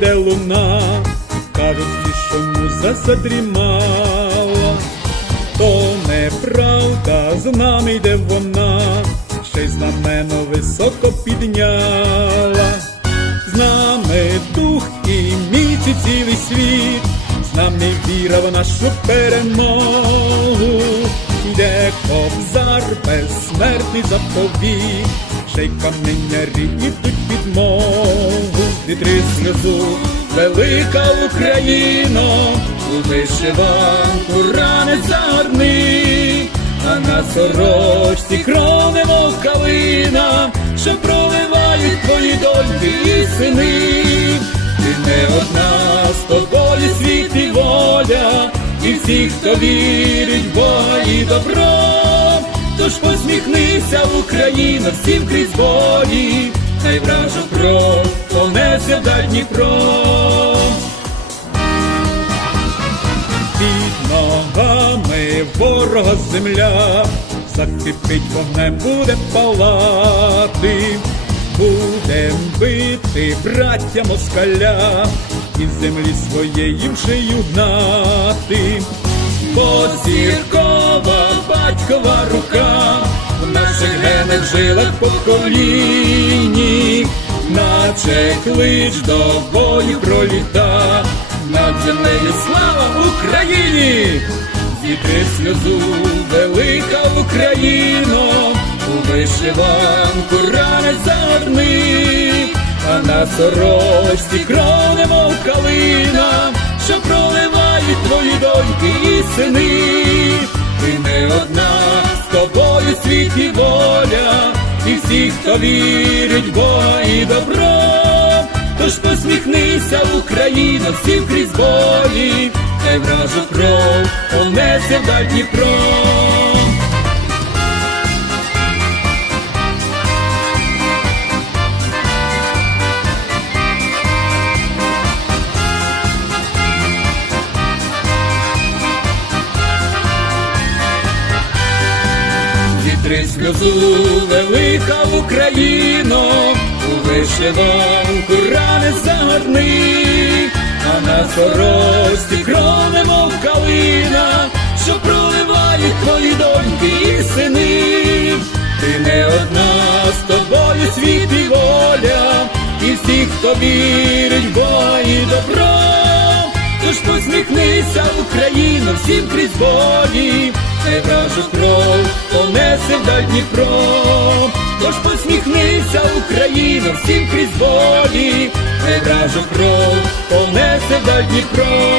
Веде луна, кажуть, що муза задрімала, то неправда, з нами йде вона, ще й знамено високо підняла, з нами дух і міць і цілий світ, з нами віра в нашу перемогу, йде кобзар безсмертний заповіт, ще й каменярі ідуть підмогу, вітри сльозу, велика Україно, у вишиванку ране загорни, а на сорочці кронемо калина, що проливають твої доньки і сини. Ти не одна з тобою світ і воля, і всі, хто вірить в Бога і добро, тож посміхнися, Україна, всім крізь болі, хай вражу кров понесе вдаль Дніпро. Під ногами ворога земля, закипить вогнем буде палати, будем бити браття москаля, і землі своєї вже юнати, бо зіркова батькова рука, в наших генах жилах по коліні, наче клич до бою проліта, над землею слава Україні! Зітри сльозу, велика Україно, у вишиванку ране загорни, а на сорочці кронемо калина, що проливають твої доньки і сини. Хто вірить в Бога і добро. Тож посміхнися, Україна, всім крізь болі, хай вражу кров понесе вдаль Дніпро. Вітри сльозу, велика Україно, у вишиванку рани загорни, а на сорочці кронемо калина, що проливають твої доньки і сини. Ти не одна з тобою світ і воля, і всі, хто вірить в Бога і добро. Тож посміхнися, Україно, всім крізь болі, хай вражу кров понесе вдаль Дніпро. Тож посміхнися, Україно, всім крізь болі, хай вражу кров понесе вдаль Дніпро.